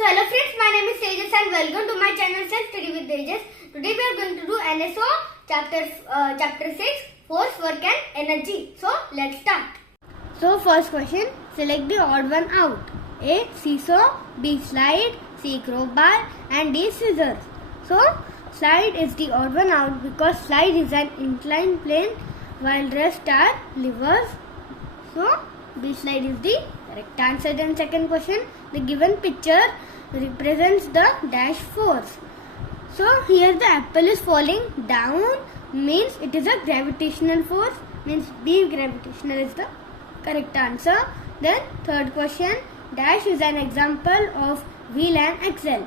So hello friends, my name is Tejas and welcome to my channel Self Study with Tejas. Today we are going to do NSO chapter 6, Force, Work and Energy. So let's start. So first question, select the odd one out. A. Seesaw, B. Slide, C. Crowbar and D. Scissors. So slide is the odd one out because slide is an inclined plane while rest are levers. So B. Slide is the correct answer. Then second question, the given picture represents the dash force. So here the apple is falling down means it is a gravitational force, means B. Gravitational is the correct answer. Then third question, dash is an example of wheel and axle.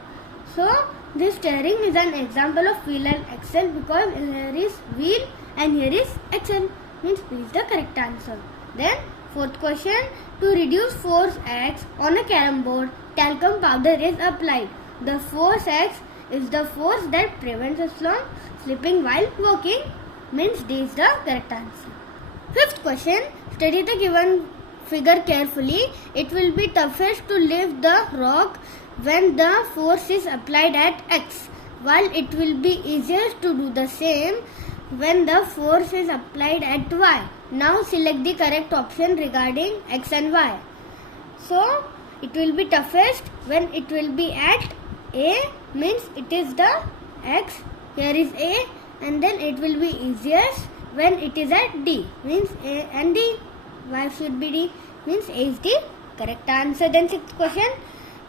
So this steering is an example of wheel and axle because here is wheel and here is axle, means B is the correct answer. Then fourth question, to reduce force X on a carom board, talcum powder is applied. The force X is the force that prevents us from slipping while walking, means D is the correct answer. Fifth question, study the given figure carefully. It will be toughest to lift the rock when the force is applied at X, while it will be easiest to do the same when the force is applied at Y. Now select the correct option regarding X and Y. So it will be toughest when it will be at A, means it is the X, here is A, and then it will be easiest when it is at D, means A and D. Y should be D, means A is the correct answer. Then sixth question,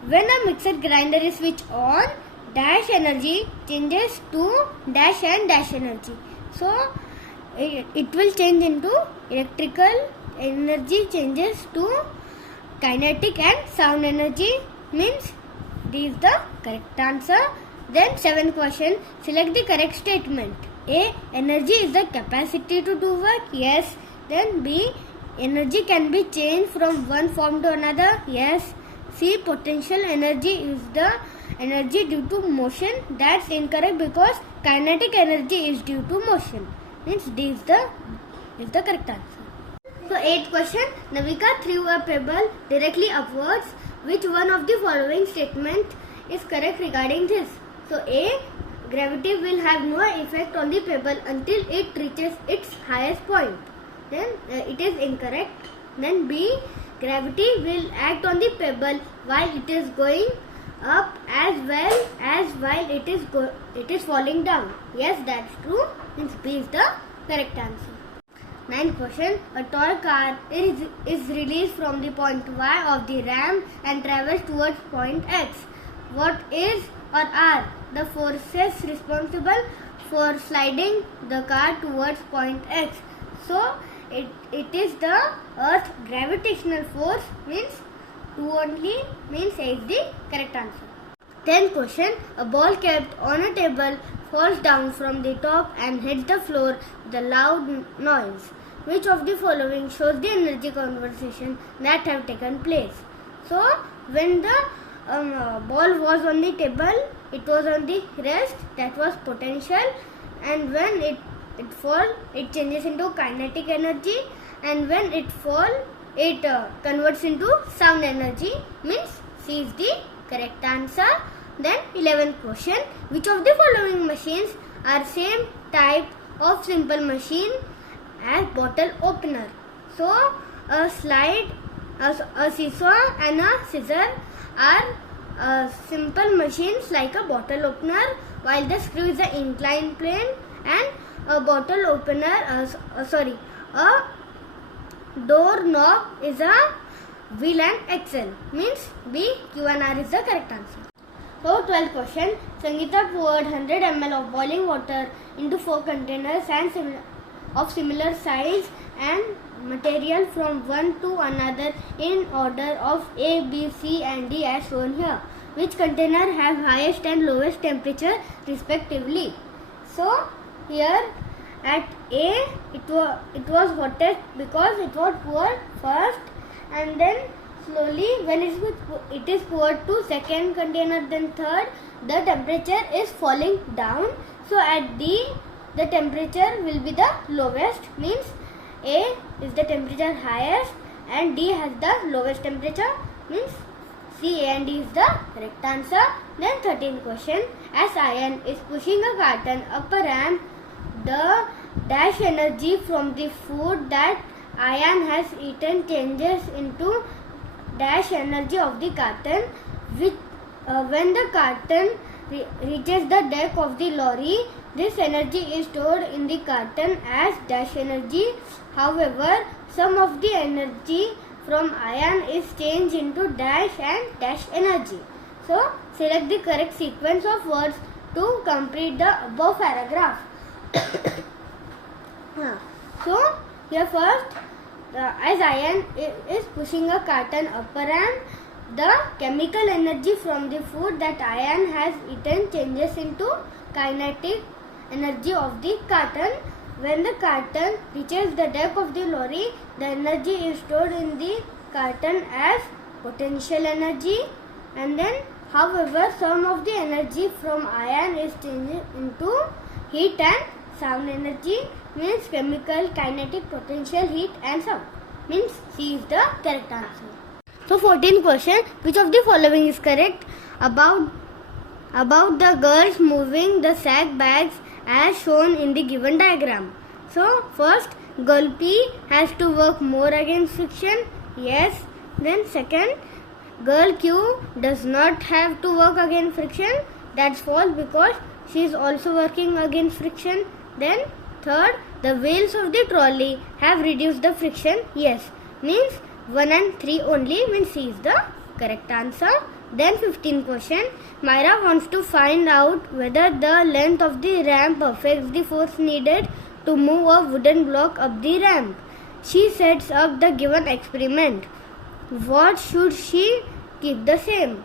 when a mixer grinder is switched on, dash energy changes to dash and dash energy. So it will change into electrical energy changes to kinetic and sound energy, means D is the correct answer. Then seventh question, select the correct statement. A. Energy is the capacity to do work. Yes. Then B. Energy can be changed from one form to another. Yes. C. Potential energy is the energy due to motion. That's incorrect because kinetic energy is due to motion, means D is the correct answer. So eighth question, Navika threw a pebble directly upwards. Which one of the following statement is correct regarding this? So A. Gravity will have no effect on the pebble until it reaches its highest point. Then it is incorrect. Then B. Gravity will act on the pebble while it is going up as well as while it is falling down. Yes, that's true. Means B is the correct answer. Ninth question, a toy car is released from the point Y of the ramp and travels towards point X. What is or are the forces responsible for sliding the car towards point X? So it is the Earth's gravitational force, means 2 only, means A is the correct answer. 10th question, a ball kept on a table falls down from the top and hits the floor with a loud noise. Which of the following shows the energy conservation that have taken place? So when the ball was on the table, it was on the rest, that was potential, and when it fall, it changes into kinetic energy, and when it fall, it converts into sound energy, means C is the correct answer. Then 11th question, which of the following machines are same type of simple machine as bottle opener? So a slide, a seesaw and a scissor are simple machines like a bottle opener, while the screw is an inclined plane, and a bottle opener, a door knob is a wheel and axle, means B, Q and R is the correct answer. So 12th question, Sangeeta poured 100 ml of boiling water into 4 containers and of similar size and material from one to another in order of A, B, C and D as shown here. Which container have highest and lowest temperature respectively? So here at A it was hottest because it was poured first, and then slowly when it is poured to second container, then third, the temperature is falling down. So at D the temperature will be the lowest, means A is the temperature highest and D has the lowest temperature, means C, A and D is the correct answer. Then 13th question. As iron is pushing a carton up a ramp, the dash energy from the food that iron has eaten changes into dash energy of the carton, which when the carton reaches the deck of the lorry, this energy is stored in the carton as dash energy. However, some of the energy from iron is changed into dash and dash energy. So, select the correct sequence of words to complete the above paragraph. So, here first, as iron is pushing a carton up a ramp, the chemical energy from the food that iron has eaten changes into kinetic energy of the carton. When the carton reaches the deck of the lorry, the energy is stored in the carton as potential energy, and then however some of the energy from iron is changed into heat and sound energy, means chemical, kinetic, potential, heat and sound, means C is the correct answer. So 14th question, which of the following is correct about the girls moving the sack bags as shown in the given diagram? So first, girl P has to work more against friction. Yes. Then second, girl Q does not have to work against friction. That's false because she is also working against friction. Then third, the wheels of the trolley have reduced the friction. Yes, means 1 and 3 only, means C is the correct answer. Then 15th question, Myra wants to find out whether the length of the ramp affects the force needed to move a wooden block up the ramp. She sets up the given experiment. What should she keep the same?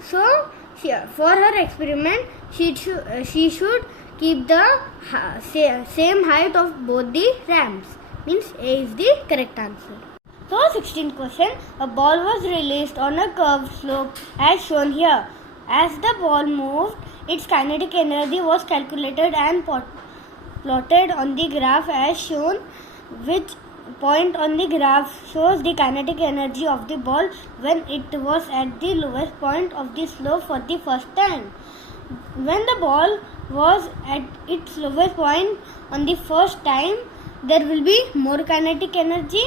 So, for her experiment, she should keep the same height of both the ramps. Means A is the correct answer. So 16th question, a ball was released on a curved slope as shown here. As the ball moved, its kinetic energy was calculated and plotted on the graph as shown, which point on the graph shows the kinetic energy of the ball when it was at the lowest point of the slope for the first time. When the ball was at its lowest point on the first time, there will be more kinetic energy,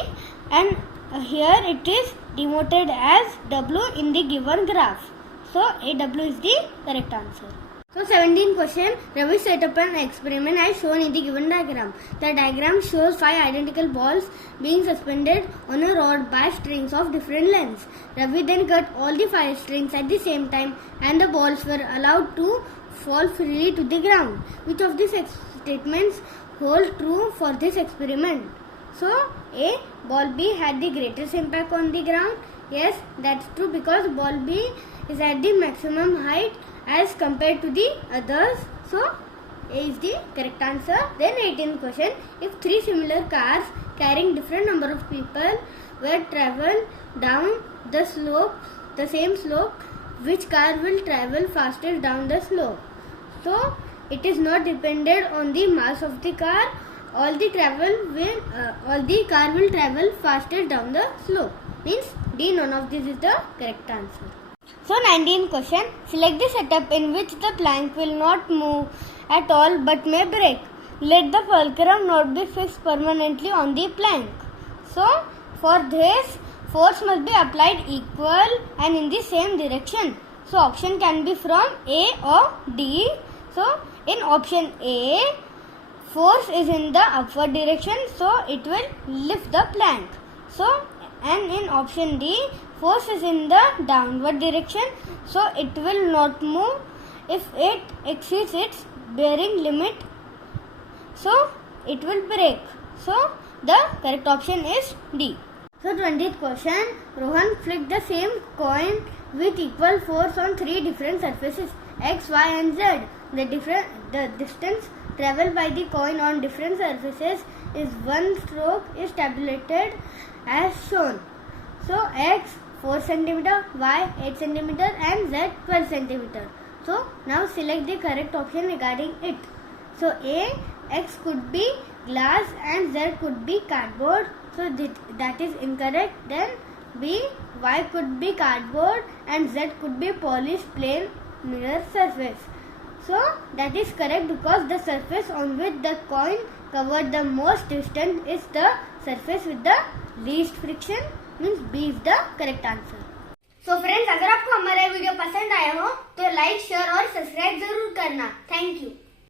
and here it is denoted as W in the given graph. So AW is the correct answer. So 17th question, Ravi set up an experiment as shown in the given diagram. The diagram shows 5 identical balls being suspended on a rod by strings of different lengths. Ravi then cut all the 5 strings at the same time and the balls were allowed to fall freely to the ground. Which of these statements hold true for this experiment? So A, ball B had the greatest impact on the ground. Yes, that's true because ball B is at the maximum height as compared to the others. So A is the correct answer. Then 18th question, if 3 similar cars carrying different number of people were travel down the same slope, which car will travel faster down the slope? So it is not dependent on the mass of the car. All the car will travel faster down the slope. Means D, none of this is the correct answer. So 19th question, select the setup in which the plank will not move at all but may break. Let the fulcrum not be fixed permanently on the plank. So for this, force must be applied equal and in the same direction. So option can be from A or D. So in option A, force is in the upward direction, so it will lift the plank. So, and in option D, force is in the downward direction, so it will not move if it exceeds its bearing limit. So, it will break. So, the correct option is D. So, 20th question, Rohan flicked the same coin with equal force on 3 different surfaces, X, Y and Z. The distance traveled by the coin on different surfaces is 1 stroke is tabulated as shown. So X 4 cm, Y 8 cm and Z 12 cm. So now select the correct option regarding it. So A, X could be glass and Z could be cardboard. So that is incorrect. Then B, Y could be cardboard and Z could be polished plain mirror surface. So that is correct because the surface on which the coin covered the most distance is the surface with the least friction, means B is the correct answer. So friends, अगर आपको हमारा video पसंद आया हो तो like, share और subscribe जरूर करना. Thank you.